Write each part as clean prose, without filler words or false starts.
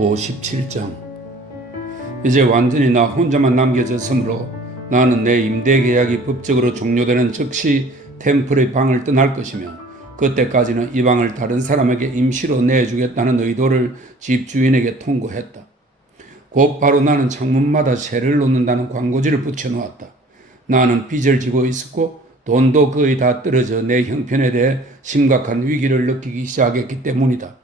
57장. 이제 완전히 나 혼자만 남겨졌으므로 나는 내 임대 계약이 법적으로 종료되는 즉시 템플의 방을 떠날 것이며 그때까지는 이 방을 다른 사람에게 임시로 내주겠다는 의도를 집주인에게 통고했다. 곧바로 나는 창문마다 새를 놓는다는 광고지를 붙여놓았다. 나는 빚을 지고 있었고 돈도 거의 다 떨어져 내 형편에 대해 심각한 위기를 느끼기 시작했기 때문이다.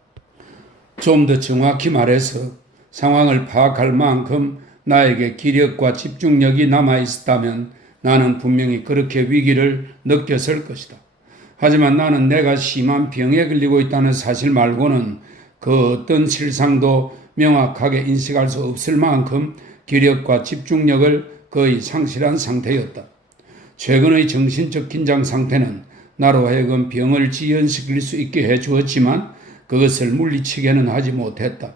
좀 더 정확히 말해서 상황을 파악할 만큼 나에게 기력과 집중력이 남아있었다면 나는 분명히 그렇게 위기를 느꼈을 것이다. 하지만 나는 내가 심한 병에 걸리고 있다는 사실 말고는 그 어떤 실상도 명확하게 인식할 수 없을 만큼 기력과 집중력을 거의 상실한 상태였다. 최근의 정신적 긴장 상태는 나로 하여금 병을 지연시킬 수 있게 해주었지만 그것을 물리치게는 하지 못했다.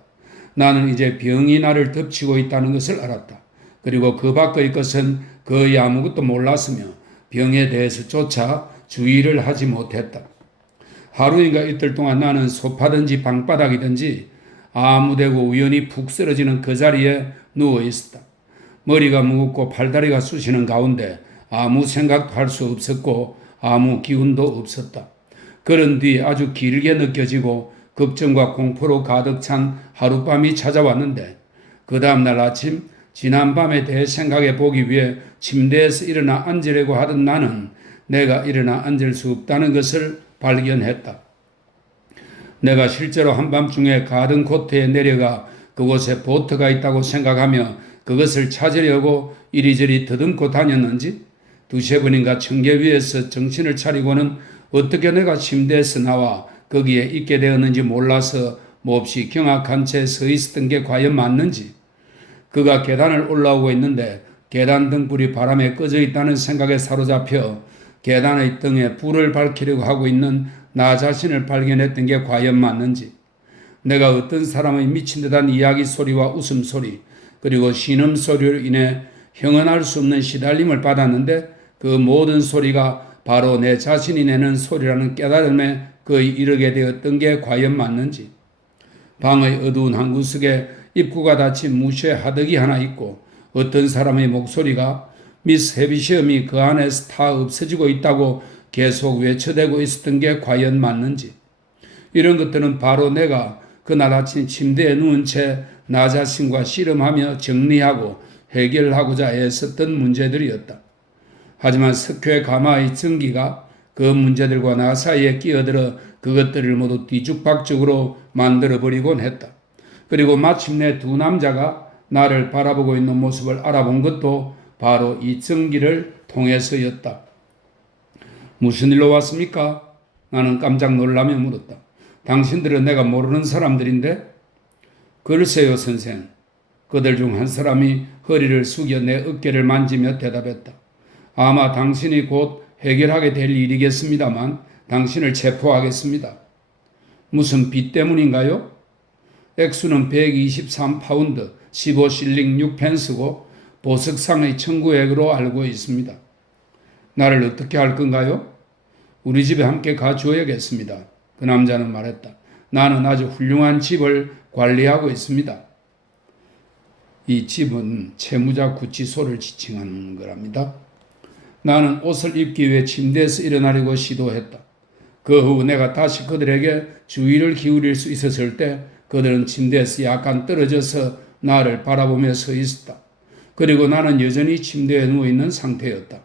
나는 이제 병이 나를 덮치고 있다는 것을 알았다. 그리고 그 밖의 것은 거의 아무것도 몰랐으며 병에 대해서조차 주의를 하지 못했다. 하루인가 이틀 동안 나는 소파든지 방바닥이든지 아무데고 우연히 푹 쓰러지는 그 자리에 누워 있었다. 머리가 무겁고 팔다리가 쑤시는 가운데 아무 생각도 할 수 없었고 아무 기운도 없었다. 그런 뒤 아주 길게 느껴지고 걱정과 공포로 가득 찬 하룻밤이 찾아왔는데 그 다음날 아침 지난밤에 대해 생각해 보기 위해 침대에서 일어나 앉으려고 하던 나는 내가 일어나 앉을 수 없다는 것을 발견했다. 내가 실제로 한밤중에 가든 코트에 내려가 그곳에 보트가 있다고 생각하며 그것을 찾으려고 이리저리 더듬고 다녔는지 두세 번인가 청계 위에서 정신을 차리고는 어떻게 내가 침대에서 나와 거기에 있게 되었는지 몰라서 몹시 경악한 채 서 있었던 게 과연 맞는지, 그가 계단을 올라오고 있는데 계단 등불이 바람에 꺼져 있다는 생각에 사로잡혀 계단의 등에 불을 밝히려고 하고 있는 나 자신을 발견했던 게 과연 맞는지, 내가 어떤 사람의 미친 듯한 이야기 소리와 웃음소리 그리고 신음소리로 인해 형언할 수 없는 시달림을 받았는데 그 모든 소리가 바로 내 자신이 내는 소리라는 깨달음에 거의 이르게 되었던 게 과연 맞는지, 방의 어두운 한 구석에 입구가 닫힌 무쇠 하덕이 하나 있고 어떤 사람의 목소리가 미스 헤비시엄이 그 안에서 다 없어지고 있다고 계속 외쳐대고 있었던 게 과연 맞는지, 이런 것들은 바로 내가 그날 아침 침대에 누운 채 나 자신과 씨름하며 정리하고 해결하고자 애썼던 문제들이었다. 하지만 석회 가마의 전기가 그 문제들과 나 사이에 끼어들어 그것들을 모두 뒤죽박죽으로 만들어버리곤 했다. 그리고 마침내 두 남자가 나를 바라보고 있는 모습을 알아본 것도 바로 이 전기를 통해서였다. 무슨 일로 왔습니까? 나는 깜짝 놀라며 물었다. 당신들은 내가 모르는 사람들인데? 글쎄요, 선생. 그들 중 한 사람이 허리를 숙여 내 어깨를 만지며 대답했다. 아마 당신이 곧 해결하게 될 일이겠습니다만 당신을 체포하겠습니다. 무슨 빚 때문인가요? 액수는 123파운드, 15실링 6펜스고 보석상의 청구액으로 알고 있습니다. 나를 어떻게 할 건가요? 우리 집에 함께 가줘야겠습니다. 그 남자는 말했다. 나는 아주 훌륭한 집을 관리하고 있습니다. 이 집은 채무자 구치소를 지칭하는 거랍니다. 나는 옷을 입기 위해 침대에서 일어나려고 시도했다. 그 후 내가 다시 그들에게 주의를 기울일 수 있었을 때 그들은 침대에서 약간 떨어져서 나를 바라보며 서 있었다. 그리고 나는 여전히 침대에 누워있는 상태였다.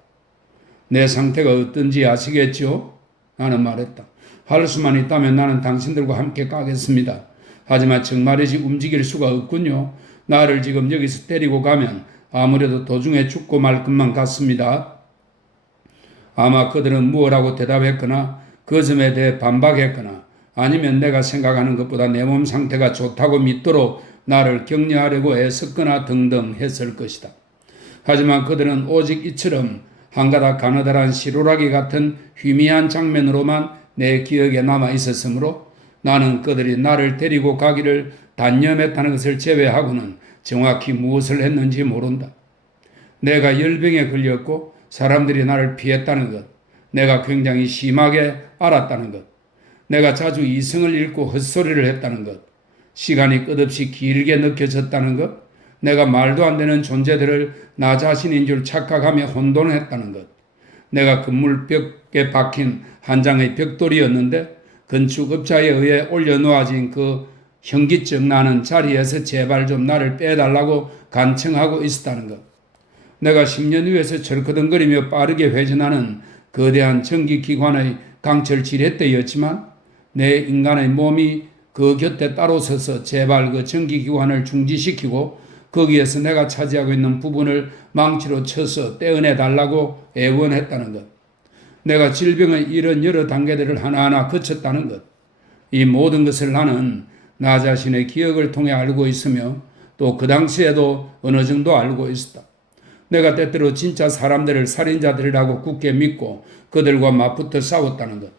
내 상태가 어떤지 아시겠죠? 나는 말했다. 할 수만 있다면 나는 당신들과 함께 가겠습니다. 하지만 정말이지 움직일 수가 없군요. 나를 지금 여기서 데리고 가면 아무래도 도중에 죽고 말 것만 같습니다. 아마 그들은 무엇라고 대답했거나 그 점에 대해 반박했거나 아니면 내가 생각하는 것보다 내 몸 상태가 좋다고 믿도록 나를 격려하려고 애썼거나 등등 했을 것이다. 하지만 그들은 오직 이처럼 한가닥 가느다란 시로라기 같은 희미한 장면으로만 내 기억에 남아 있었으므로 나는 그들이 나를 데리고 가기를 단념했다는 것을 제외하고는 정확히 무엇을 했는지 모른다. 내가 열병에 걸렸고 사람들이 나를 피했다는 것, 내가 굉장히 심하게 알았다는 것, 내가 자주 이성을 잃고 헛소리를 했다는 것, 시간이 끝없이 길게 느껴졌다는 것, 내가 말도 안 되는 존재들을 나 자신인 줄 착각하며 혼돈했다는 것, 내가 건물벽에 박힌 한 장의 벽돌이었는데 건축업자에 의해 올려놓아진 그 현기증 나는 자리에서 제발 좀 나를 빼달라고 간청하고 있었다는 것, 내가 10년 위에서 철커덩거리며 빠르게 회전하는 거대한 전기기관의 강철 지렛대였지만 내 인간의 몸이 그 곁에 따로 서서 제발 그 전기기관을 중지시키고 거기에서 내가 차지하고 있는 부분을 망치로 쳐서 떼어내 달라고 애원했다는 것, 내가 질병의 이런 여러 단계들을 하나하나 거쳤다는 것, 이 모든 것을 나는 나 자신의 기억을 통해 알고 있으며 또 그 당시에도 어느 정도 알고 있었다. 내가 때때로 진짜 사람들을 살인자들이라고 굳게 믿고 그들과 맞붙어 싸웠다는 것,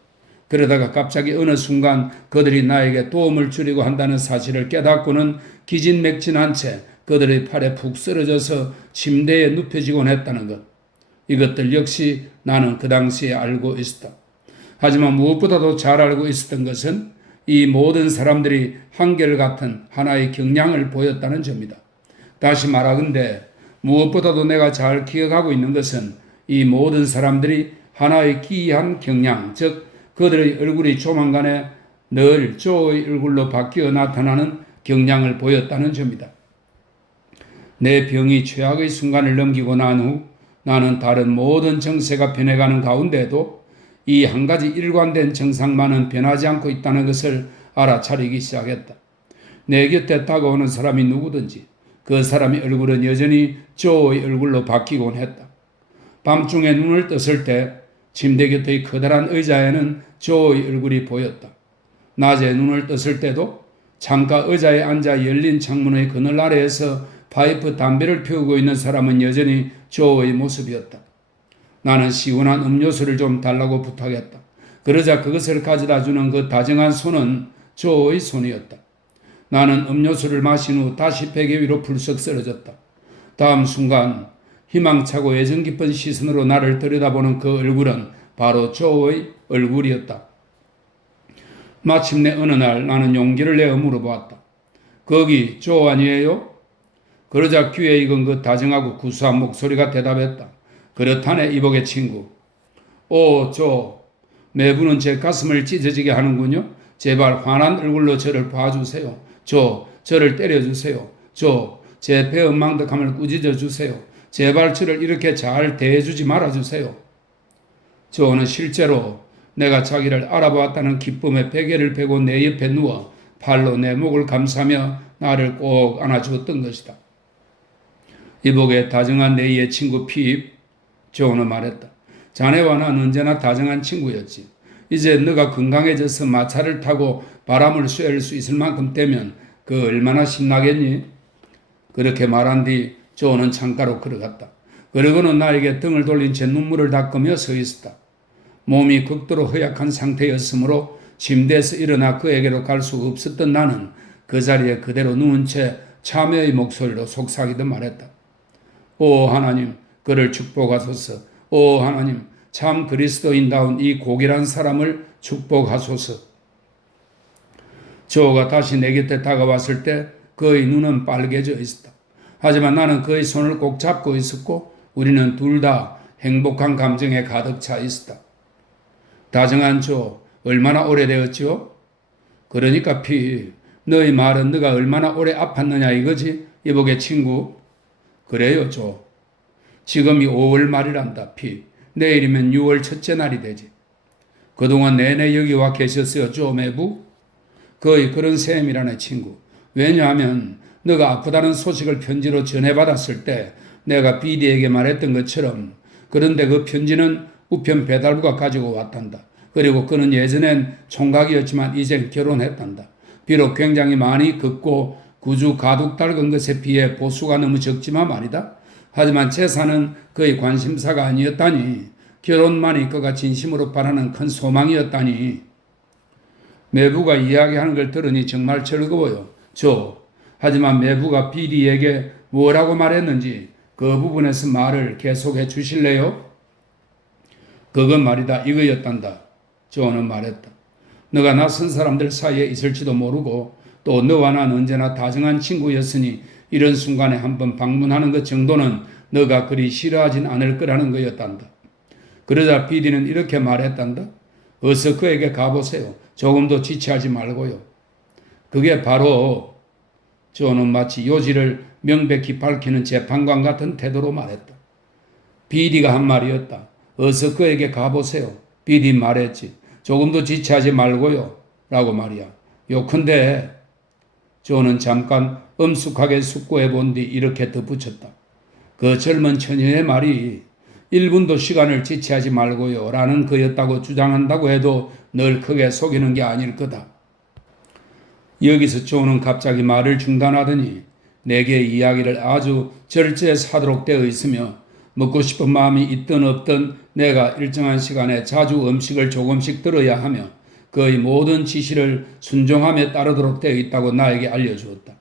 그러다가 갑자기 어느 순간 그들이 나에게 도움을 주려고 한다는 사실을 깨닫고는 기진맥진한 채 그들의 팔에 푹 쓰러져서 침대에 눕혀지곤 했다는 것, 이것들 역시 나는 그 당시에 알고 있었다. 하지만 무엇보다도 잘 알고 있었던 것은 이 모든 사람들이 한결같은 하나의 경향을 보였다는 점이다. 다시 말하건대 무엇보다도 내가 잘 기억하고 있는 것은 이 모든 사람들이 하나의 기이한 경향, 즉 그들의 얼굴이 조만간에 늘 조의 얼굴로 바뀌어 나타나는 경향을 보였다는 점이다. 내 병이 최악의 순간을 넘기고 난 후 나는 다른 모든 정세가 변해가는 가운데도 이 한 가지 일관된 정상만은 변하지 않고 있다는 것을 알아차리기 시작했다. 내 곁에 다가오는 사람이 누구든지 그 사람의 얼굴은 여전히 조의 얼굴로 바뀌곤 했다. 밤중에 눈을 떴을 때 침대 곁의 커다란 의자에는 조의 얼굴이 보였다. 낮에 눈을 떴을 때도 창가 의자에 앉아 열린 창문의 그늘 아래에서 파이프 담배를 피우고 있는 사람은 여전히 조의 모습이었다. 나는 시원한 음료수를 좀 달라고 부탁했다. 그러자 그것을 가져다 주는 그 다정한 손은 조의 손이었다. 나는 음료수를 마신 후 다시 베개 위로 불쑥 쓰러졌다. 다음 순간 희망차고 애정 깊은 시선으로 나를 들여다보는 그 얼굴은 바로 조의 얼굴이었다. 마침내 어느 날 나는 용기를 내어 물어보았다. 거기 조 아니에요? 그러자 귀에 익은 그 다정하고 구수한 목소리가 대답했다. 그렇다네 이복의 친구. 오, 조, 매분은 제 가슴을 찢어지게 하는군요. 제발 환한 얼굴로 저를 봐주세요. 저를 때려주세요. 제 배은망덕함을 꾸짖어 주세요. 제발 저를 이렇게 잘 대해주지 말아주세요. 조는 실제로 내가 자기를 알아보았다는 기쁨에 베개를 베고 내 옆에 누워 팔로 내 목을 감싸며 나를 꼭 안아주었던 것이다. 이복의 다정한 내의 친구 핍, 조는 말했다. 자네와 난 언제나 다정한 친구였지. 이제 너가 건강해져서 마차를 타고 바람을 쐴 수 있을 만큼 되면 그 얼마나 신나겠니? 그렇게 말한 뒤 조는 창가로 걸어갔다. 그러고는 나에게 등을 돌린 채 눈물을 닦으며 서 있었다. 몸이 극도로 허약한 상태였으므로 침대에서 일어나 그에게로 갈 수 없었던 나는 그 자리에 그대로 누운 채 참회의 목소리로 속삭이듯 말했다. 오 하나님, 그를 축복하소서. 오 하나님, 참 그리스도인다운 이 고결한 사람을 축복하소서. 조가 다시 내 곁에 다가왔을 때 그의 눈은 빨개져 있었다. 하지만 나는 그의 손을 꼭 잡고 있었고 우리는 둘 다 행복한 감정에 가득 차 있었다. 다정한 조, 얼마나 오래되었지요? 그러니까 피, 너의 말은 너가 얼마나 오래 아팠느냐 이거지? 이복의 친구. 그래요, 조. 지금이 5월 말이란다, 피. 내일이면 6월 첫째 날이 되지. 그동안 내내 여기 와 계셨어요, 조 매부? 거의 그런 셈이라네, 친구. 왜냐하면 너가 아프다는 소식을 편지로 전해받았을 때 내가 비디에게 말했던 것처럼, 그런데 그 편지는 우편 배달부가 가지고 왔단다. 그리고 그는 예전엔 총각이었지만 이젠 결혼했단다. 비록 굉장히 많이 걷고 구주 가둑 닦은 것에 비해 보수가 너무 적지만 말이다. 하지만 재산은 그의 관심사가 아니었다니, 결혼만이 그가 진심으로 바라는 큰 소망이었다니. 매부가 이야기하는 걸 들으니 정말 즐거워요, 조. 하지만 매부가 비디에게 뭐라고 말했는지 그 부분에서 말을 계속해 주실래요? 그건 말이다, 이거였단다. 조는 말했다. 너가 낯선 사람들 사이에 있을지도 모르고 또 너와 난 언제나 다정한 친구였으니 이런 순간에 한번 방문하는 것 정도는 너가 그리 싫어하진 않을 거라는 거였단다. 그러자 비디는 이렇게 말했단다. 어서 그에게 가보세요. 조금도 지체하지 말고요. 그게 바로 존은 마치 요지를 명백히 밝히는 재판관 같은 태도로 말했다. 비디가 한 말이었다. 어서 그에게 가보세요. 비디 말했지. 조금도 지체하지 말고요. 라고 말이야. 요컨대 존은 잠깐 엄숙하게 숙고해 본 뒤 이렇게 덧붙였다. 그 젊은 처녀의 말이 1분도 시간을 지체하지 말고요 라는 거였다고 주장한다고 해도 널 크게 속이는 게 아닐 거다. 여기서 존은 갑자기 말을 중단하더니 내게 이야기를 아주 절제하도록 되어 있으며 먹고 싶은 마음이 있든 없든 내가 일정한 시간에 자주 음식을 조금씩 들어야 하며 그의 모든 지시를 순종함에 따르도록 되어 있다고 나에게 알려주었다.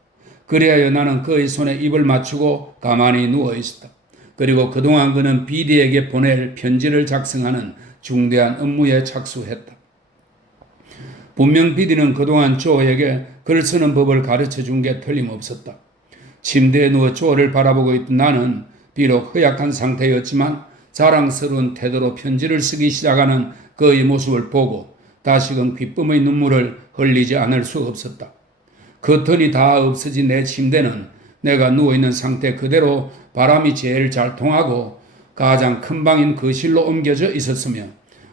그리하여 나는 그의 손에 입을 맞추고 가만히 누워 있었다. 그리고 그동안 그는 비디에게 보낼 편지를 작성하는 중대한 업무에 착수했다. 분명 비디는 그동안 조에게 글 쓰는 법을 가르쳐 준 게 틀림없었다. 침대에 누워 조를 바라보고 있던 나는 비록 허약한 상태였지만 자랑스러운 태도로 편지를 쓰기 시작하는 그의 모습을 보고 다시금 기쁨의 눈물을 흘리지 않을 수 없었다. 그 턴이 다 없어진 내 침대는 내가 누워있는 상태 그대로 바람이 제일 잘 통하고 가장 큰 방인 거실로 옮겨져 있었으며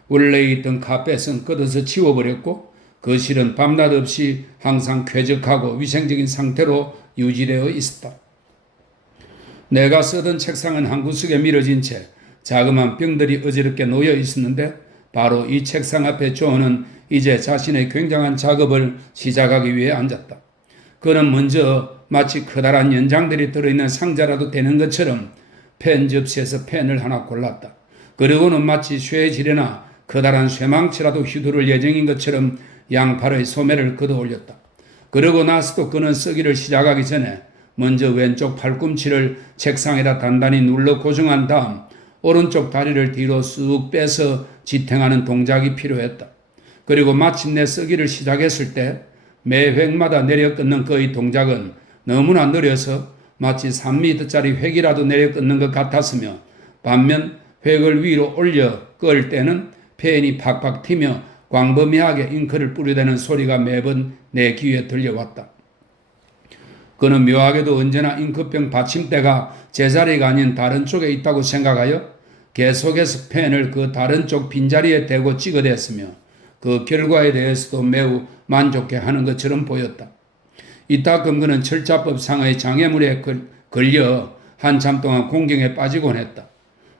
원래 있던 카펫은 끄덕서 치워버렸고 거실은 밤낮 없이 항상 쾌적하고 위생적인 상태로 유지되어 있었다. 내가 쓰던 책상은 한 구석에 미뤄진 채 자그마한 병들이 어지럽게 놓여 있었는데 바로 이 책상 앞에 존은 이제 자신의 굉장한 작업을 시작하기 위해 앉았다. 그는 먼저 마치 커다란 연장들이 들어있는 상자라도 되는 것처럼 펜 접시에서 펜을 하나 골랐다. 그리고는 마치 쇠지레나 커다란 쇠망치라도 휘두를 예정인 것처럼 양팔의 소매를 걷어 올렸다. 그러고 나서도 그는 쓰기를 시작하기 전에 먼저 왼쪽 팔꿈치를 책상에다 단단히 눌러 고정한 다음 오른쪽 다리를 뒤로 쑥 빼서 지탱하는 동작이 필요했다. 그리고 마침내 쓰기를 시작했을 때 매 획마다 내려 끊는 그의 동작은 너무나 느려서 마치 3m짜리 획이라도 내려 끊는 것 같았으며 반면 획을 위로 올려 끌 때는 펜이 팍팍 튀며 광범위하게 잉크를 뿌리대는 소리가 매번 내 귀에 들려왔다. 그는 묘하게도 언제나 잉크병 받침대가 제자리가 아닌 다른 쪽에 있다고 생각하여 계속해서 펜을 그 다른 쪽 빈자리에 대고 찍어댔으며 그 결과에 대해서도 매우 만족해하는 것처럼 보였다. 이따금 그는 철자법상의 장애물에 걸려 한참 동안 공경에 빠지곤 했다.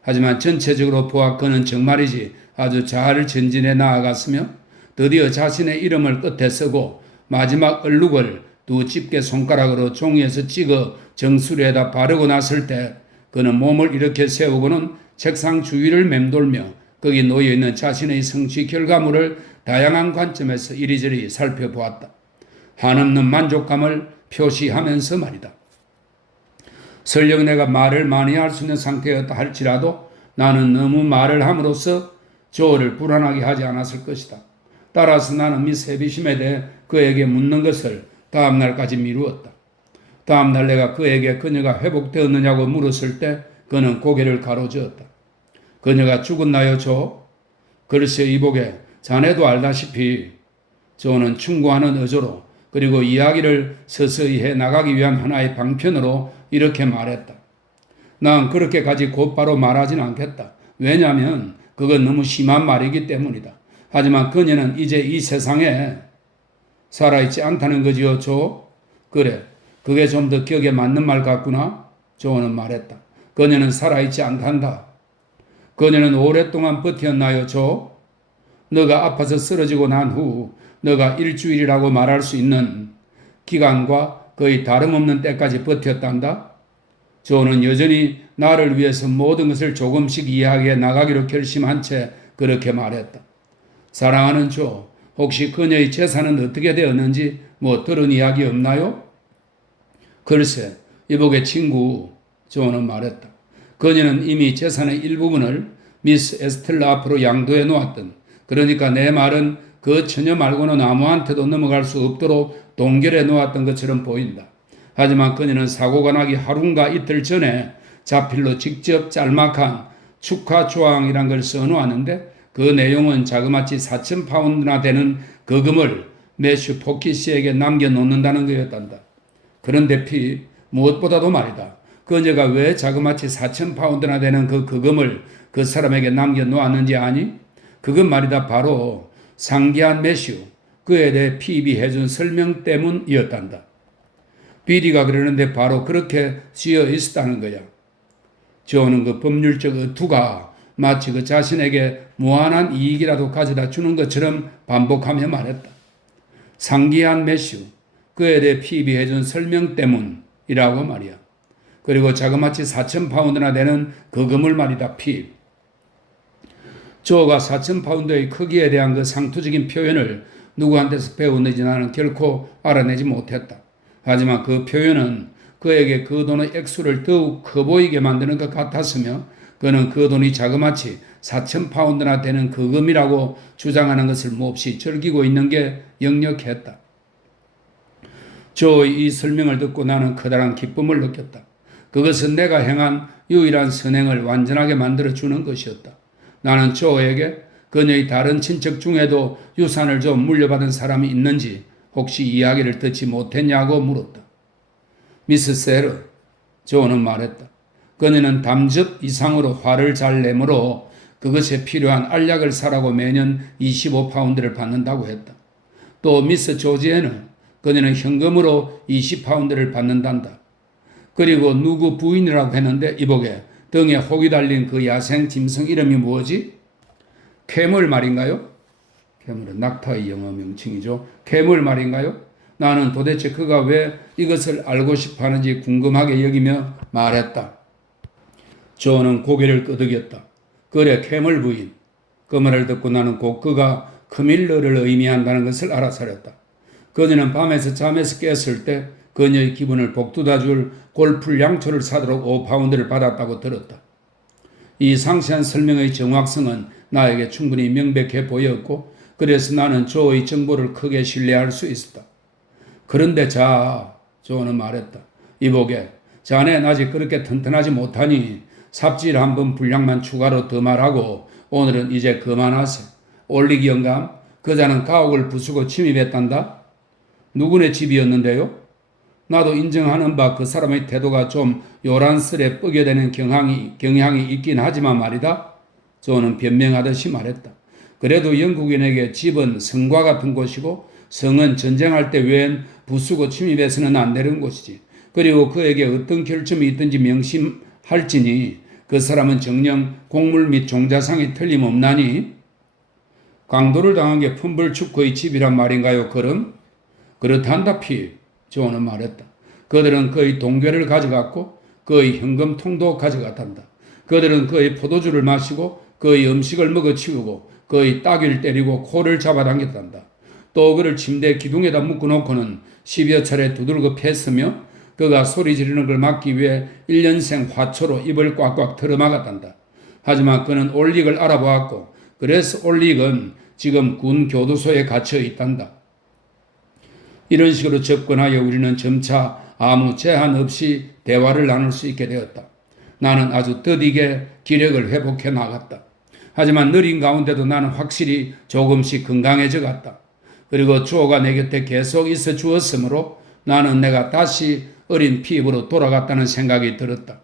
하지만 전체적으로 보아 그는 정말이지 아주 잘 전진해 나아갔으며 드디어 자신의 이름을 끝에 쓰고 마지막 얼룩을 두 집게 손가락으로 종이에서 찍어 정수리에다 바르고 났을 때 그는 몸을 이렇게 세우고는 책상 주위를 맴돌며 거기 놓여있는 자신의 성취 결과물을 다양한 관점에서 이리저리 살펴보았다. 한없는 만족감을 표시하면서 말이다. 설령 내가 말을 많이 할 수 있는 상태였다 할지라도 나는 너무 말을 함으로써 조를 불안하게 하지 않았을 것이다. 따라서 나는 미스 헤비심에 대해 그에게 묻는 것을 다음 날까지 미루었다. 다음 날 내가 그에게 그녀가 회복되었느냐고 물었을 때 그는 고개를 가로저었다. 그녀가 죽었나요, 조? 글쎄 이보게 자네도 알다시피 조는 충고하는 어조로 그리고 이야기를 서서히 해 나가기 위한 하나의 방편으로 이렇게 말했다. 난 그렇게까지 곧바로 말하진 않겠다. 왜냐하면 그건 너무 심한 말이기 때문이다. 하지만 그녀는 이제 이 세상에 살아있지 않다는 거지요, 조? 그래, 그게 좀 더 기억에 맞는 말 같구나. 조는 말했다. 그녀는 살아있지 않단다. 그녀는 오랫동안 버텼나요, 조? 너가 아파서 쓰러지고 난 후 너가 일주일이라고 말할 수 있는 기간과 거의 다름없는 때까지 버텼단다. 조는 여전히 나를 위해서 모든 것을 조금씩 이야기해 나가기로 결심한 채 그렇게 말했다. 사랑하는 조, 혹시 그녀의 재산은 어떻게 되었는지 들은 이야기 없나요? 글쎄, 이복의 친구 조는 말했다. 그녀는 이미 재산의 일부분을 미스 에스텔라 앞으로 양도해 놓았던, 그러니까 내 말은 그 처녀 말고는 아무한테도 넘어갈 수 없도록 동결해 놓았던 것처럼 보인다. 하지만 그녀는 사고가 나기 하루인가 이틀 전에 자필로 직접 짤막한 축하 조항이란 걸 써놓았는데 그 내용은 자그마치 4,000파운드나 되는 거금을 매슈 포키 씨에게 남겨놓는다는 거였단다. 그런데 무엇보다도 말이다. 그녀가 왜 자그마치 4,000파운드나 되는 그 거금을 그 사람에게 남겨놓았는지 아니? 그건 말이다 바로 상기한 매슈, 그에 대해 피입이 해준 설명 때문이었단다. 비리가 그러는데 바로 그렇게 쓰여 있었다는 거야. 조는 그 법률적 의투가 마치 그 자신에게 무한한 이익이라도 가져다 주는 것처럼 반복하며 말했다. 상기한 매슈, 그에 대해 피입이 해준 설명 때문이라고 말이야. 그리고 자그마치 4,000파운드나 되는 거금을 말이다, 피입. 조가 4,000파운드의 크기에 대한 그 상투적인 표현을 누구한테서 배웠는지 나는 결코 알아내지 못했다. 하지만 그 표현은 그에게 그 돈의 액수를 더욱 커 보이게 만드는 것 같았으며 그는 그 돈이 자그마치 4,000파운드나 되는 거금이라고 주장하는 것을 몹시 즐기고 있는 게 역력했다. 조의 이 설명을 듣고 나는 커다란 기쁨을 느꼈다. 그것은 내가 행한 유일한 선행을 완전하게 만들어주는 것이었다. 나는 조에게 그녀의 다른 친척 중에도 유산을 좀 물려받은 사람이 있는지 혹시 이야기를 듣지 못했냐고 물었다. 미스 세르, 조는 말했다. 그녀는 담즙 이상으로 화를 잘 내므로 그것에 필요한 알약을 사라고 매년 25파운드를 받는다고 했다. 또 미스 조지에는 그녀는 현금으로 20파운드를 받는단다. 그리고 누구 부인이라고 했는데 이보게 등에 혹이 달린 그 야생 짐승 이름이 뭐지? 괴물 말인가요? 괴물은 낙타의 영어 명칭이죠. 괴물 말인가요? 나는 도대체 그가 왜 이것을 알고 싶어 하는지 궁금하게 여기며 말했다. 조는 고개를 끄덕였다. 그래, 괴물 부인. 그 말을 듣고 나는 곧 그가 크밀러를 의미한다는 것을 알아차렸다. 그녀는 밤에서 잠에서 깼을 때 그녀의 기분을 복돋아줄 골프 양초를 사도록 5파운드를 받았다고 들었다. 이 상세한 설명의 정확성은 나에게 충분히 명백해 보였고 그래서 나는 조의 정보를 크게 신뢰할 수 있었다. 그런데 조는 말했다. 이보게, 자넨 아직 그렇게 튼튼하지 못하니 삽질 한번 분량만 추가로 더 말하고 오늘은 이제 그만하세. 올리기 영감, 그자는 가옥을 부수고 침입했단다. 누구네 집이었는데요? 나도 인정하는 바 그 사람의 태도가 좀 요란스레 뻐겨대는 경향이 있긴 하지만 말이다. 조는 변명하듯이 말했다. 그래도 영국인에게 집은 성과 같은 곳이고 성은 전쟁할 때 외엔 부수고 침입해서는 안 되는 곳이지. 그리고 그에게 어떤 결점이 있든지 명심할지니 그 사람은 정녕 곡물 및 종자상이 틀림없나니 강도를 당한 게 푼불축구의 집이란 말인가요? 그럼? 그렇단다 조는 말했다. 그들은 그의 동괴를 가져갔고 그의 현금통도 가져갔단다. 그들은 그의 포도주를 마시고 그의 음식을 먹어치우고 그의 따귀를 때리고 코를 잡아당겼단다. 또 그를 침대 기둥에다 묶어놓고는 10여 차례 두들겨 팼으며 그가 소리 지르는 걸 막기 위해 1년생 화초로 입을 꽉꽉 틀어막았단다. 하지만 그는 올릭을 알아보았고 그래서 올릭은 지금 군 교도소에 갇혀 있단다. 이런 식으로 접근하여 우리는 점차 아무 제한 없이 대화를 나눌 수 있게 되었다. 나는 아주 더디게 기력을 회복해 나갔다. 하지만 느린 가운데도 나는 확실히 조금씩 건강해져 갔다. 그리고 조가 내 곁에 계속 있어 주었으므로 나는 내가 다시 어린 피부로 돌아갔다는 생각이 들었다.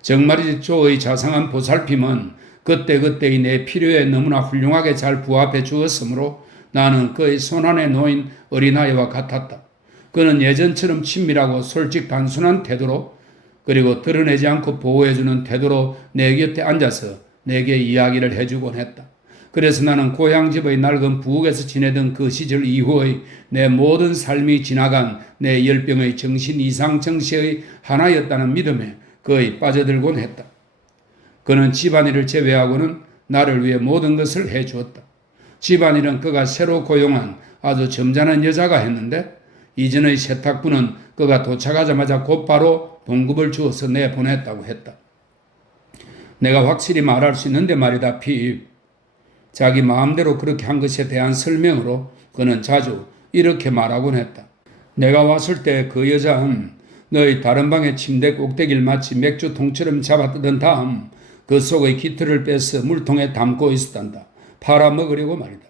정말이지 조의 자상한 보살핌은 그때그때의 내 필요에 너무나 훌륭하게 잘 부합해 주었으므로 나는 그의 손안에 놓인 어린아이와 같았다. 그는 예전처럼 친밀하고 솔직 단순한 태도로 그리고 드러내지 않고 보호해주는 태도로 내 곁에 앉아서 내게 이야기를 해주곤 했다. 그래서 나는 고향집의 낡은 부엌에서 지내던 그 시절 이후의 내 모든 삶이 지나간 내 열병의 정신 이상 정시의 하나였다는 믿음에 거의 빠져들곤 했다. 그는 집안일을 제외하고는 나를 위해 모든 것을 해주었다. 집안일은 그가 새로 고용한 아주 점잖은 여자가 했는데 이전의 세탁부는 그가 도착하자마자 곧바로 봉급을 주어서 내보냈다고 했다. 내가 확실히 말할 수 있는데 말이다, 자기 마음대로 그렇게 한 것에 대한 설명으로 그는 자주 이렇게 말하곤 했다. 내가 왔을 때 그 여자는 너희 다른 방의 침대 꼭대기를 마치 맥주통처럼 잡아뜯은 다음 그 속의 깃털을 빼서 물통에 담고 있었단다. 팔아먹으려고 말이다.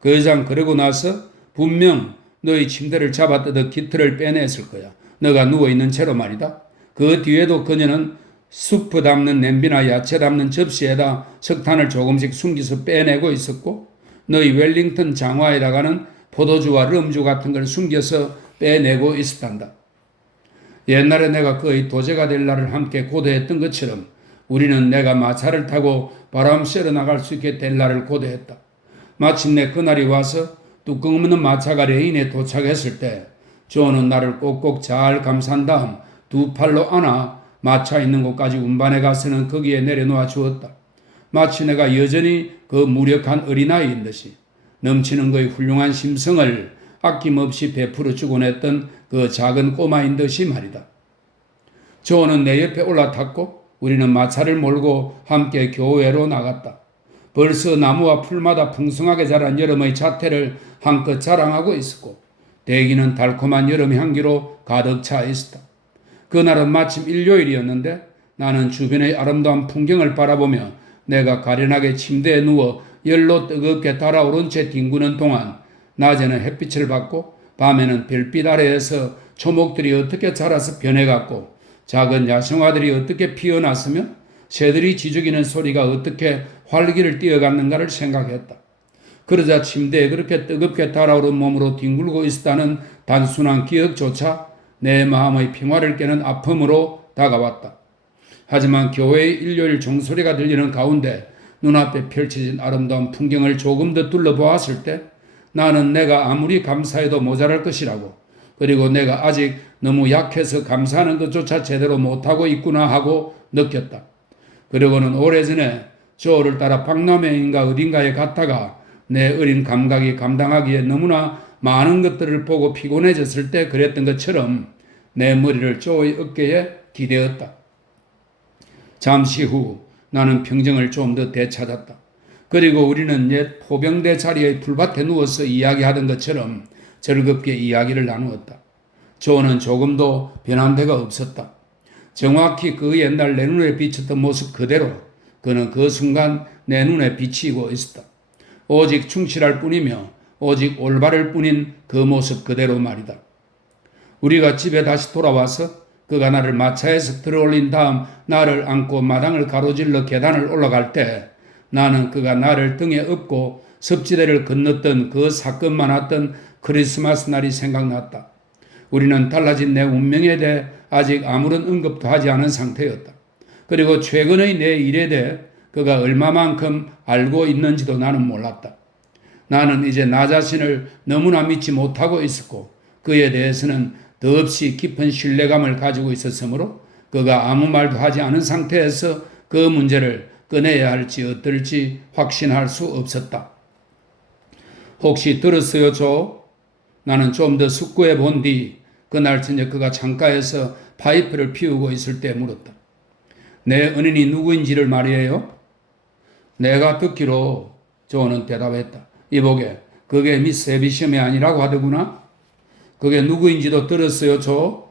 그 여자는 그러고 나서 분명 너희 침대를 잡아뜯어 깃털을 빼냈을 거야. 너가 누워있는 채로 말이다. 그 뒤에도 그녀는 수프 담는 냄비나 야채 담는 접시에다 석탄을 조금씩 숨겨서 빼내고 있었고 너희 웰링턴 장화에다가는 포도주와 럼주 같은 걸 숨겨서 빼내고 있었단다. 옛날에 내가 그의 도제가 될 날을 함께 고대했던 것처럼 우리는 내가 마차를 타고 바람 쐬러 나갈 수 있게 될 날을 고대했다. 마침내 그날이 와서 뚜껑 없는 마차가 레인에 도착했을 때 조는 나를 꼭꼭 잘 감싼 다음 두 팔로 안아 마차 있는 곳까지 운반해 가서는 거기에 내려놓아 주었다. 마치 내가 여전히 그 무력한 어린아이인 듯이 넘치는 그의 훌륭한 심성을 아낌없이 베풀어 주곤 했던 그 작은 꼬마인 듯이 말이다. 조는 내 옆에 올라탔고 우리는 마차를 몰고 함께 교회로 나갔다. 벌써 나무와 풀마다 풍성하게 자란 여름의 자태를 한껏 자랑하고 있었고 대기는 달콤한 여름 향기로 가득 차 있었다. 그날은 마침 일요일이었는데 나는 주변의 아름다운 풍경을 바라보며 내가 가련하게 침대에 누워 열로 뜨겁게 달아오른 채 뒹구는 동안 낮에는 햇빛을 받고 밤에는 별빛 아래에서 초목들이 어떻게 자라서 변해갔고 작은 야생화들이 어떻게 피어났으며 새들이 지저귀는 소리가 어떻게 활기를 띄어갔는가를 생각했다. 그러자 침대에 그렇게 뜨겁게 달아오른 몸으로 뒹굴고 있었다는 단순한 기억조차 내 마음의 평화를 깨는 아픔으로 다가왔다. 하지만 교회의 일요일 종소리가 들리는 가운데 눈앞에 펼쳐진 아름다운 풍경을 조금 더 둘러보았을 때 나는 내가 아무리 감사해도 모자랄 것이라고 그리고 내가 아직 너무 약해서 감사하는 것조차 제대로 못하고 있구나 하고 느꼈다. 그리고는 오래전에 조를 따라 박람회인가 어딘가에 갔다가 내 어린 감각이 감당하기에 너무나 많은 것들을 보고 피곤해졌을 때 그랬던 것처럼 내 머리를 조의 어깨에 기대었다. 잠시 후 나는 평정을 좀 더 되찾았다. 그리고 우리는 옛 포병대 자리의 풀밭에 누워서 이야기하던 것처럼 즐겁게 이야기를 나누었다. 조는 조금도 변한 데가 없었다. 정확히 그 옛날 내 눈에 비쳤던 모습 그대로 그는 그 순간 내 눈에 비치고 있었다. 오직 충실할 뿐이며 오직 올바를 뿐인 그 모습 그대로 말이다. 우리가 집에 다시 돌아와서 그가 나를 마차에서 들어올린 다음 나를 안고 마당을 가로질러 계단을 올라갈 때 나는 그가 나를 등에 업고 섭지대를 건넜던 그 사건 많았던 크리스마스 날이 생각났다. 우리는 달라진 내 운명에 대해 아직 아무런 언급도 하지 않은 상태였다. 그리고 최근의 내 일에 대해 그가 얼마만큼 알고 있는지도 나는 몰랐다. 나는 이제 나 자신을 너무나 믿지 못하고 있었고 그에 대해서는 더없이 깊은 신뢰감을 가지고 있었으므로 그가 아무 말도 하지 않은 상태에서 그 문제를 꺼내야 할지 어떨지 확신할 수 없었다. 혹시 들었어요, 조? 나는 좀 더 숙고해 본 뒤 그날 저녁 그가 창가에서 파이프를 피우고 있을 때 물었다. 내 은인이 누구인지를 말이에요? 내가 듣기로 조는 대답했다. 이보게, 그게 미스 에비셴이 아니라고 하더구나? 그게 누구인지도 들었어요, 조?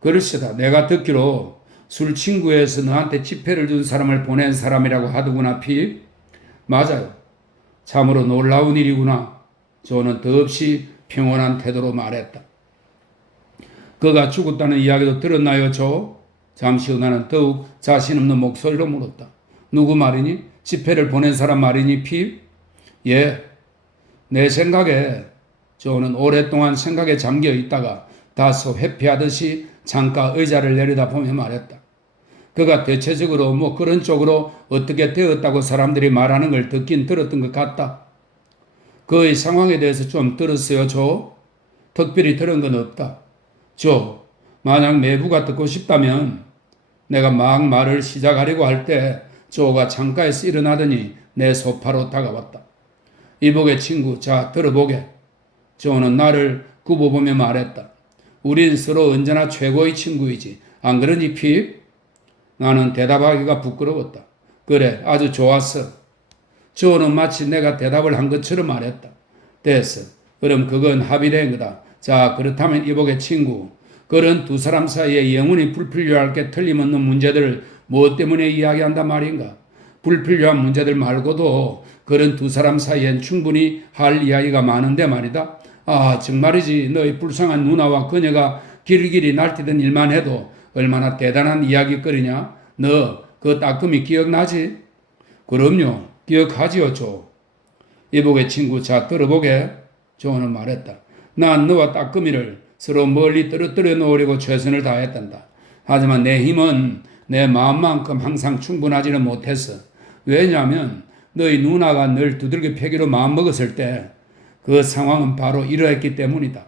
그럴시다. 내가 듣기로 술 친구에서 너한테 지폐를 준 사람을 보낸 사람이라고 하더구나, 피? 맞아요. 참으로 놀라운 일이구나. 조는 더없이 평온한 태도로 말했다. 그가 죽었다는 이야기도 들었나요, 조? 잠시 후 나는 더욱 자신 없는 목소리로 물었다. 누구 말이니? 지폐를 보낸 사람 말이니, 피? 예. 내 생각에 조는 오랫동안 생각에 잠겨 있다가 다소 회피하듯이 창가 의자를 내려다보며 말했다. 그가 대체적으로 그런 쪽으로 어떻게 되었다고 사람들이 말하는 걸 듣긴 들었던 것 같다. 그의 상황에 대해서 좀 들었어요, 조? 특별히 들은 건 없다. 조, 만약 내부가 듣고 싶다면 내가 막 말을 시작하려고 할 때 조가 창가에서 일어나더니 내 소파로 다가왔다. 이보게 친구, 자 들어보게. 조는 나를 굽어보며 말했다. 우린 서로 언제나 최고의 친구이지. 안 그러니 핍? 나는 대답하기가 부끄러웠다. 그래, 아주 좋았어. 조는 마치 내가 대답을 한 것처럼 말했다. 됐어. 그럼 그건 합의된 거다. 자, 그렇다면 이복의 친구, 그런 두 사람 사이에 영원히 불필요할 게 틀림없는 문제들을 무엇 때문에 이야기한단 말인가? 불필요한 문제들 말고도 그런 두 사람 사이엔 충분히 할 이야기가 많은데 말이다. 아, 정말이지. 너희 불쌍한 누나와 그녀가 길길이 날뛰던 일만 해도 얼마나 대단한 이야기거리냐? 너 그 따끔이 기억나지? 그럼요. 기억하지요, 조. 이복의 친구, 자, 들어보게. 조는 말했다. 난 너와 따끔이를 서로 멀리 떨어뜨려 놓으려고 최선을 다했단다. 하지만 내 힘은 내 마음만큼 항상 충분하지는 못했어. 왜냐하면 너희 누나가 널 두들겨 패기로 마음먹었을 때 그 상황은 바로 이러했기 때문이다.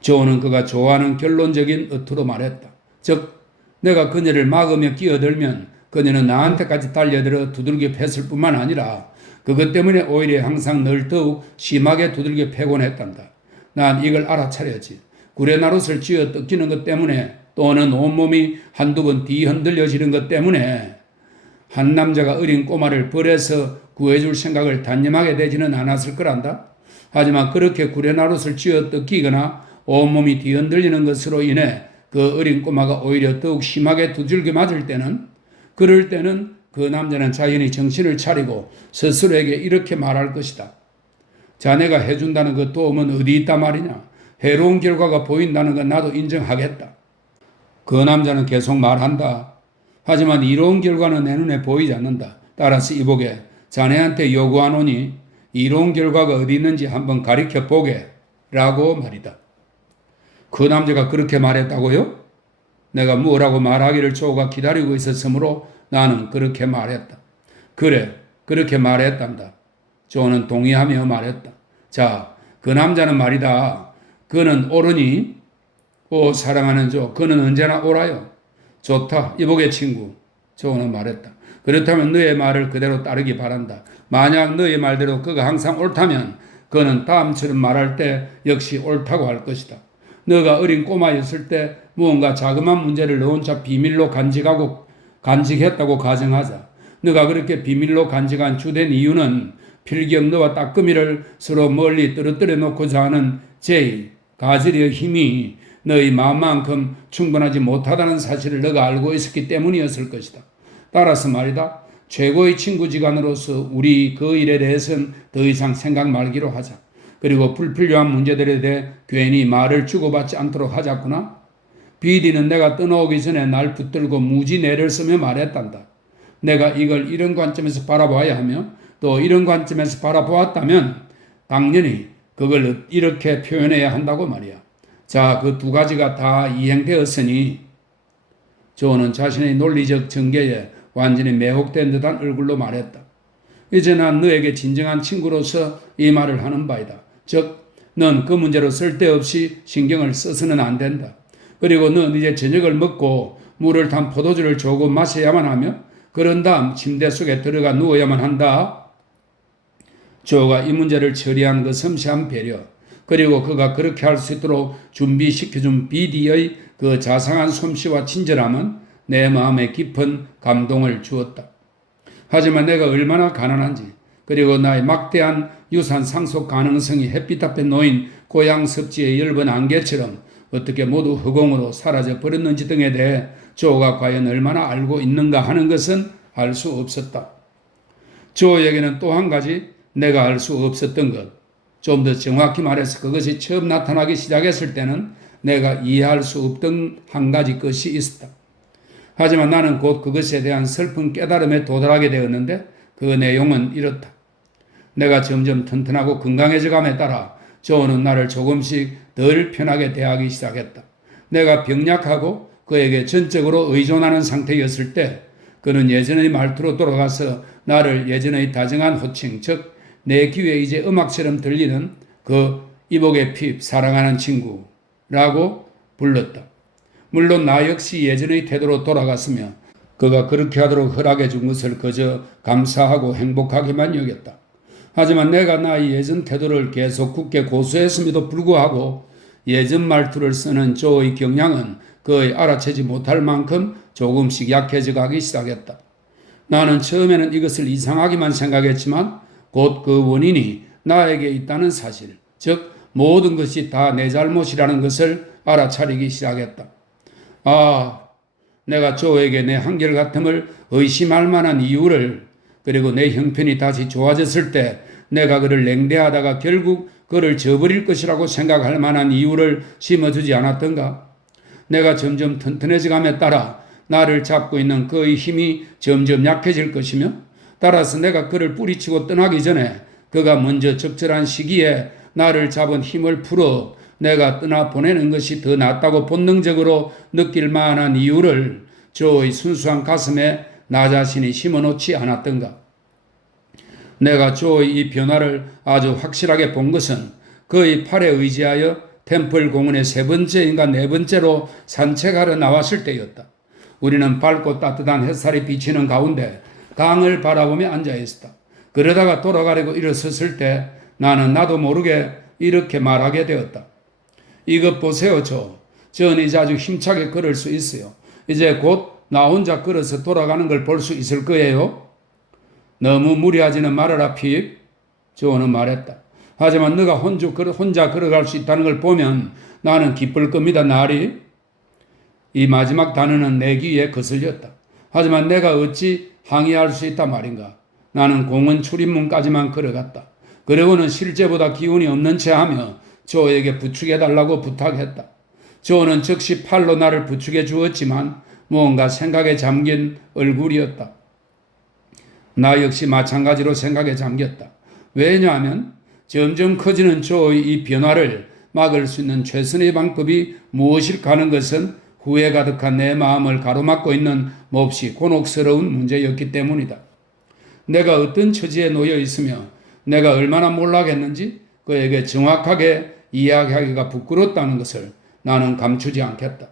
조는 그가 좋아하는 결론적인 어투로 말했다. 즉 내가 그녀를 막으며 끼어들면 그녀는 나한테까지 달려들어 두들겨 팼을 뿐만 아니라 그것 때문에 오히려 항상 널 더욱 심하게 두들겨 패곤 했단다. 난 이걸 알아차렸지. 구레나룻을 쥐어 뜯기는 것 때문에 또는 온몸이 한두 번 뒤흔들려지는 것 때문에 한 남자가 어린 꼬마를 벌에서 구해줄 생각을 단념하게 되지는 않았을 거란다. 하지만 그렇게 구레나룻을 쥐어 뜯기거나 온몸이 뒤흔들리는 것으로 인해 그 어린 꼬마가 오히려 더욱 심하게 두들겨 맞을 때는, 그럴 때는 그 남자는 자연히 정신을 차리고 스스로에게 이렇게 말할 것이다. 자네가 해준다는 그 도움은 어디 있단 말이냐? 해로운 결과가 보인다는 건 나도 인정하겠다. 그 남자는 계속 말한다. 하지만 이로운 결과는 내 눈에 보이지 않는다. 따라서 이보게, 자네한테 요구하노니 이로운 결과가 어디 있는지 한번 가리켜 보게 라고 말이다. 그 남자가 그렇게 말했다고요? 내가 뭐라고 말하기를 조가 기다리고 있었으므로 나는 그렇게 말했다. 그래, 그렇게 말했단다. 조는 동의하며 말했다. 자, 그 남자는 말이다. 그는 옳으니? 오, 사랑하는 조, 그는 언제나 옳아요. 좋다, 이복의 친구. 조는 말했다. 그렇다면 너의 말을 그대로 따르기 바란다. 만약 너의 말대로 그가 항상 옳다면 그는 다음처럼 말할 때 역시 옳다고 할 것이다. 너가 어린 꼬마였을 때 무언가 자그마한 문제를 너 혼자 비밀로 간직했다고 가정하자. 너가 그렇게 비밀로 간직한 주된 이유는 필경 너와 따끔이를 서로 멀리 떨어뜨려 놓고자 하는 가지리의 힘이 너희 마음만큼 충분하지 못하다는 사실을 너가 알고 있었기 때문이었을 것이다. 따라서 말이다. 최고의 친구지간으로서 우리 그 일에 대해서는 더 이상 생각 말기로 하자. 그리고 불필요한 문제들에 대해 괜히 말을 주고받지 않도록 하자꾸나. 비디는 내가 떠나오기 전에 날 붙들고 무지 내를 쓰며 말했단다. 내가 이걸 이런 관점에서 바라봐야 하며 또 이런 관점에서 바라보았다면 당연히 그걸 이렇게 표현해야 한다고 말이야. 자, 그 두 가지가 다 이행되었으니 조는 자신의 논리적 전개에 완전히 매혹된 듯한 얼굴로 말했다. 이제 난 너에게 진정한 친구로서 이 말을 하는 바이다. 즉, 넌 그 문제로 쓸데없이 신경을 써서는 안 된다. 그리고 넌 이제 저녁을 먹고 물을 탄 포도주를 조금 마셔야만 하며 그런 다음 침대 속에 들어가 누워야만 한다. 조가 이 문제를 처리한 그 섬세한 배려, 그리고 그가 그렇게 할 수 있도록 준비시켜준 비디의 그 자상한 솜씨와 친절함은 내 마음에 깊은 감동을 주었다. 하지만 내가 얼마나 가난한지, 그리고 나의 막대한 유산 상속 가능성이 햇빛 앞에 놓인 고향 섭지의 엷은 안개처럼 어떻게 모두 허공으로 사라져 버렸는지 등에 대해 조가 과연 얼마나 알고 있는가 하는 것은 알 수 없었다. 조에게는 또 한 가지 내가 알 수 없었던 것, 좀 더 정확히 말해서 그것이 처음 나타나기 시작했을 때는 내가 이해할 수 없던 한 가지 것이 있었다. 하지만 나는 곧 그것에 대한 슬픈 깨달음에 도달하게 되었는데 그 내용은 이렇다. 내가 점점 튼튼하고 건강해져 감에 따라 조는 나를 조금씩 덜 편하게 대하기 시작했다. 내가 병약하고 그에게 전적으로 의존하는 상태였을 때 그는 예전의 말투로 돌아가서 나를 예전의 다정한 호칭, 즉 내 귀에 이제 음악처럼 들리는 그 이복의 핍, 사랑하는 친구라고 불렀다. 물론 나 역시 예전의 태도로 돌아갔으며 그가 그렇게 하도록 허락해 준 것을 그저 감사하고 행복하게만 여겼다. 하지만 내가 나의 예전 태도를 계속 굳게 고수했음에도 불구하고 예전 말투를 쓰는 조의 경향은 그의 알아채지 못할 만큼 조금씩 약해져 가기 시작했다. 나는 처음에는 이것을 이상하기만 생각했지만 곧 그 원인이 나에게 있다는 사실, 즉 모든 것이 다 내 잘못이라는 것을 알아차리기 시작했다. 내가 조에게 내 한결같음을 의심할 만한 이유를, 그리고 내 형편이 다시 좋아졌을 때 내가 그를 냉대하다가 결국 그를 저버릴 것이라고 생각할 만한 이유를 심어주지 않았던가? 내가 점점 튼튼해져감에 따라 나를 잡고 있는 그의 힘이 점점 약해질 것이며, 따라서 내가 그를 뿌리치고 떠나기 전에 그가 먼저 적절한 시기에 나를 잡은 힘을 풀어 내가 떠나보내는 것이 더 낫다고 본능적으로 느낄 만한 이유를 조의 순수한 가슴에 나 자신이 심어놓지 않았던가. 내가 조의 이 변화를 아주 확실하게 본 것은 그의 팔에 의지하여 템플 공원의 세 번째인가 네 번째로 산책하러 나왔을 때였다. 우리는 밝고 따뜻한 햇살이 비치는 가운데 강을 바라보며 앉아 있었다. 그러다가 돌아가려고 일어섰을 때 나는 나도 모르게 이렇게 말하게 되었다. 이것 보세요, 저는 이제 아주 힘차게 걸을 수 있어요. 이제 곧 나 혼자 걸어서 돌아가는 걸 볼 수 있을 거예요. 너무 무리하지는 말아라, 핍. 조는 말했다. 하지만 너가 혼자 걸어갈 수 있다는 걸 보면 나는 기쁠 겁니다, 나리. 이 마지막 단어는 내 귀에 거슬렸다. 하지만 내가 어찌 항의할 수 있단 말인가. 나는 공원 출입문까지만 걸어갔다. 그러고는 실제보다 기운이 없는 채 하며 조에게 부축해달라고 부탁했다. 조는 즉시 팔로 나를 부축해 주었지만 무언가 생각에 잠긴 얼굴이었다. 나 역시 마찬가지로 생각에 잠겼다. 왜냐하면 점점 커지는 조의 이 변화를 막을 수 있는 최선의 방법이 무엇일까 하는 것은 후회 가득한 내 마음을 가로막고 있는 몹시 곤혹스러운 문제였기 때문이다. 내가 어떤 처지에 놓여 있으며 내가 얼마나 몰락했는지 그에게 정확하게 이야기하기가 부끄럽다는 것을 나는 감추지 않겠다.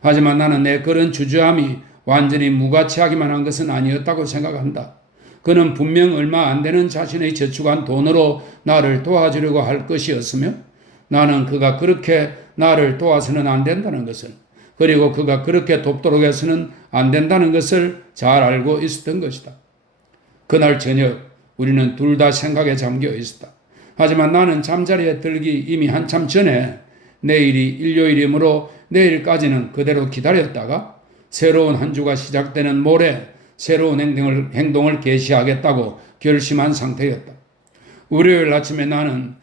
하지만 나는 내 그런 주저함이 완전히 무가치하기만 한 것은 아니었다고 생각한다. 그는 분명 얼마 안 되는 자신의 저축한 돈으로 나를 도와주려고 할 것이었으며, 나는 그가 그렇게 나를 도와서는 안 된다는 것을, 그리고 그가 그렇게 돕도록 해서는 안 된다는 것을 잘 알고 있었던 것이다. 그날 저녁 우리는 둘 다 생각에 잠겨 있었다. 하지만 나는 잠자리에 들기 이미 한참 전에 내일이 일요일이므로 내일까지는 그대로 기다렸다가 새로운 한 주가 시작되는 모레 새로운 행동을 개시하겠다고 결심한 상태였다. 월요일 아침에 나는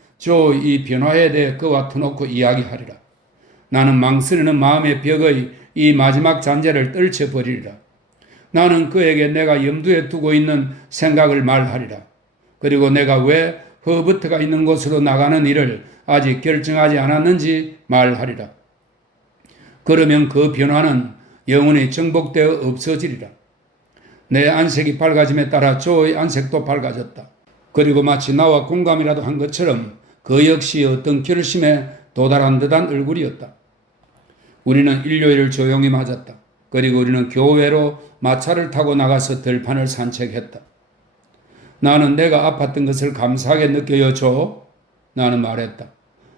이 변화에 대해 그와 터놓고 이야기하리라. 나는 망설이는 마음의 벽의 이 마지막 잔재를 떨쳐버리리라. 나는 그에게 내가 염두에 두고 있는 생각을 말하리라. 그리고 내가 왜 허브트가 있는 곳으로 나가는 일을 아직 결정하지 않았는지 말하리라. 그러면 그 변화는 영원히 정복되어 없어지리라. 내 안색이 밝아짐에 따라 조의 안색도 밝아졌다. 그리고 마치 나와 공감이라도 한 것처럼 그 역시 어떤 결심에 도달한 듯한 얼굴이었다. 우리는 일요일을 조용히 맞았다. 그리고 우리는 교회로 마차를 타고 나가서 들판을 산책했다. 나는 내가 아팠던 것을 감사하게 느껴요, 조. 나는 말했다.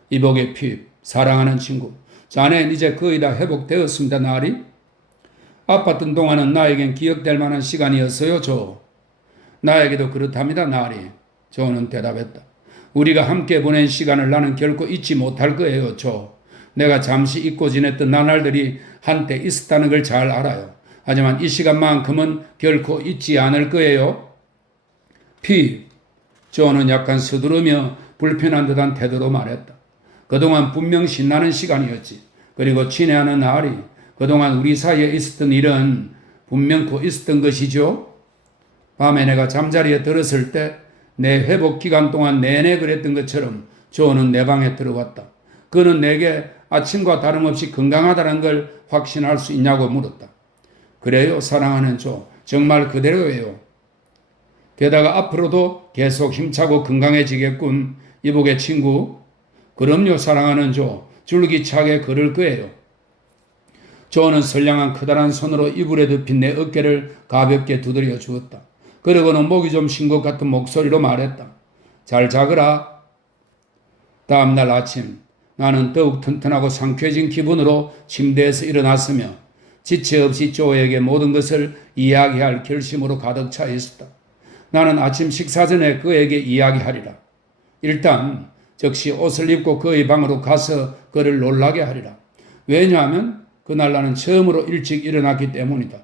이복의 핍, 사랑하는 친구. 자네는 이제 거의 다 회복되었습니다, 나리. 아팠던 동안은 나에겐 기억될 만한 시간이었어요, 조. 나에게도 그렇답니다, 나리. 조는 대답했다. 우리가 함께 보낸 시간을 나는 결코 잊지 못할 거예요, 조. 내가 잠시 잊고 지냈던 나날들이 한때 있었다는 걸 잘 알아요. 하지만 이 시간만큼은 결코 잊지 않을 거예요. 피. 조는 약간 서두르며 불편한 듯한 태도로 말했다. 그동안 분명 신나는 시간이었지. 그리고 친애하는 나리. 그동안 우리 사이에 있었던 일은 분명코 있었던 것이죠. 밤에 내가 잠자리에 들었을 때 내 회복 기간 동안 내내 그랬던 것처럼 조는 내 방에 들어왔다. 그는 내게 아침과 다름없이 건강하다는 걸 확신할 수 있냐고 물었다. 그래요, 사랑하는 조. 정말 그대로예요. 게다가 앞으로도 계속 힘차고 건강해지겠군. 이복의 친구. 그럼요, 사랑하는 조. 줄기차게 걸을 거예요. 조는 선량한 커다란 손으로 이불에 덮인 내 어깨를 가볍게 두드려 주었다. 그러고는 목이 좀 쉰 것 같은 목소리로 말했다. 잘 자거라. 다음날 아침 나는 더욱 튼튼하고 상쾌해진 기분으로 침대에서 일어났으며 지체 없이 조에게 모든 것을 이야기할 결심으로 가득 차 있었다. 나는 아침 식사 전에 그에게 이야기하리라. 일단 즉시 옷을 입고 그의 방으로 가서 그를 놀라게 하리라. 왜냐하면 그날 나는 처음으로 일찍 일어났기 때문이다.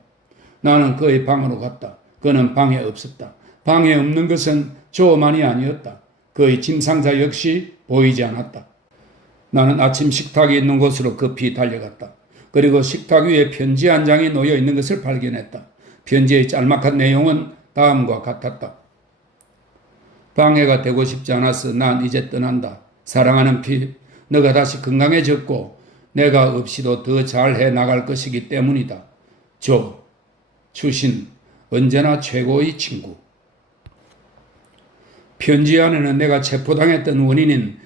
나는 그의 방으로 갔다. 그는 방에 없었다. 방에 없는 것은 조만이 아니었다. 그의 짐상자 역시 보이지 않았다. 나는 아침 식탁이 있는 곳으로 급히 달려갔다. 그리고 식탁 위에 편지 한 장이 놓여 있는 것을 발견했다. 편지의 짤막한 내용은 다음과 같았다. 방해가 되고 싶지 않아서 난 이제 떠난다. 사랑하는 피, 너가 다시 건강해졌고 내가 없이도 더 잘해 나갈 것이기 때문이다. 조, 추신, 언제나 최고의 친구. 편지 안에는 내가 체포당했던 원인인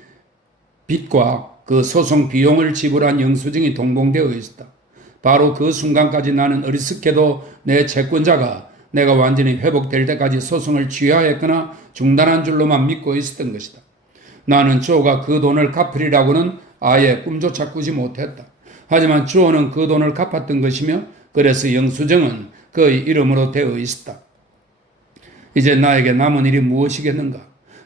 빚과 그 소송 비용을 지불한 영수증이 동봉되어 있었다. 바로 그 순간까지 나는 어리석게도 내 채권자가 내가 완전히 회복될 때까지 소송을 취하했거나 중단한 줄로만 믿고 있었던 것이다. 나는 조가 그 돈을 갚으리라고는 아예 꿈조차 꾸지 못했다. 하지만 조는 그 돈을 갚았던 것이며 그래서 영수증은 그의 이름으로 되어 있었다. 이제 나에게 남은 일이 무엇이겠는가?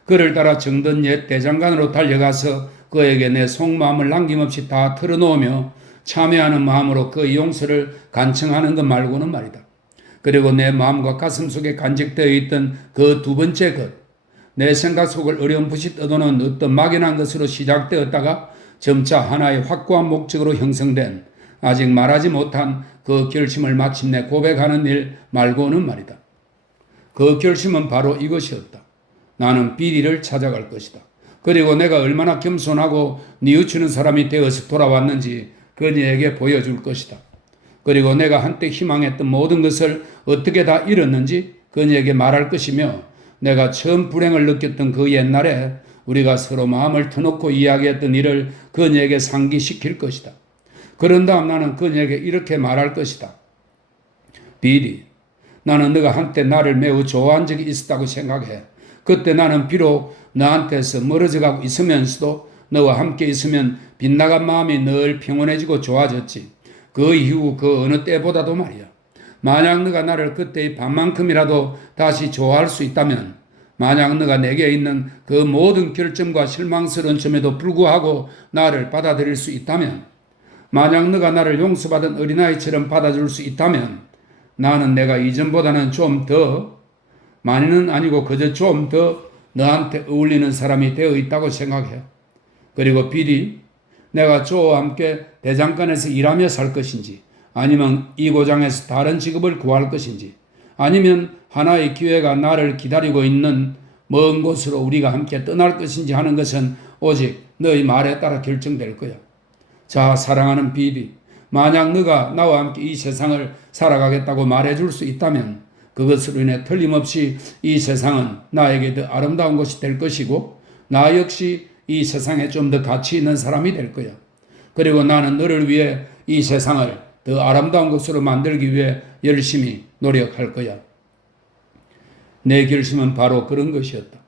그를 따라 정든 옛 대장간으로 달려가서 그에게 내 속마음을 남김없이 다 털어놓으며 참회하는 마음으로 그의 용서를 간청하는 것 말고는 말이다. 그리고 내 마음과 가슴 속에 간직되어 있던 그 두 번째 것, 내 생각 속을 어렴풋이 떠도는 어떤 막연한 것으로 시작되었다가 점차 하나의 확고한 목적으로 형성된 아직 말하지 못한 그 결심을 마침내 고백하는 일 말고는 말이다. 그 결심은 바로 이것이었다. 나는 비리를 찾아갈 것이다. 그리고 내가 얼마나 겸손하고 뉘우치는 사람이 되어서 돌아왔는지 그녀에게 보여줄 것이다. 그리고 내가 한때 희망했던 모든 것을 어떻게 다 잃었는지 그녀에게 말할 것이며 내가 처음 불행을 느꼈던 그 옛날에 우리가 서로 마음을 터놓고 이야기했던 일을 그녀에게 상기시킬 것이다. 그런 다음 나는 그녀에게 이렇게 말할 것이다. 비리, 나는 너가 한때 나를 매우 좋아한 적이 있었다고 생각해. 그때 나는 비록 너한테서 멀어져 가고 있으면서도 너와 함께 있으면 빗나간 마음이 늘 평온해지고 좋아졌지. 그 이후 그 어느 때보다도 말이야. 만약 너가 나를 그때의 반만큼이라도 다시 좋아할 수 있다면, 만약 너가 내게 있는 그 모든 결점과 실망스러운 점에도 불구하고 나를 받아들일 수 있다면, 만약 너가 나를 용서받은 어린아이처럼 받아줄 수 있다면 나는 내가 이전보다는 좀 더, 많이는 아니고 그저 좀 더 너한테 어울리는 사람이 되어 있다고 생각해. 그리고 비리, 내가 조와 함께 대장간에서 일하며 살 것인지 아니면 이 고장에서 다른 직업을 구할 것인지 아니면 하나의 기회가 나를 기다리고 있는 먼 곳으로 우리가 함께 떠날 것인지 하는 것은 오직 너의 말에 따라 결정될 거야. 자, 사랑하는 비리, 만약 너가 나와 함께 이 세상을 살아가겠다고 말해줄 수 있다면 그것으로 인해 틀림없이 이 세상은 나에게 더 아름다운 곳이 될 것이고 나 역시 이 세상에 좀 더 가치 있는 사람이 될 거야. 그리고 나는 너를 위해 이 세상을 더 아름다운 곳으로 만들기 위해 열심히 노력할 거야. 내 결심은 바로 그런 것이었다.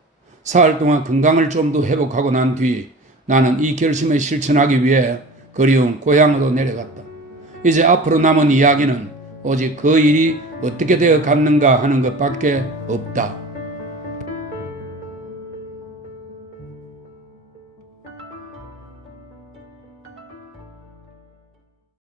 사흘 동안 건강을 좀 더 회복하고 난 뒤 나는 이 결심을 실천하기 위해 그리운 고향으로 내려갔다. 이제 앞으로 남은 이야기는 오직 그 일이 어떻게 되어 갔는가 하는 것밖에 없다.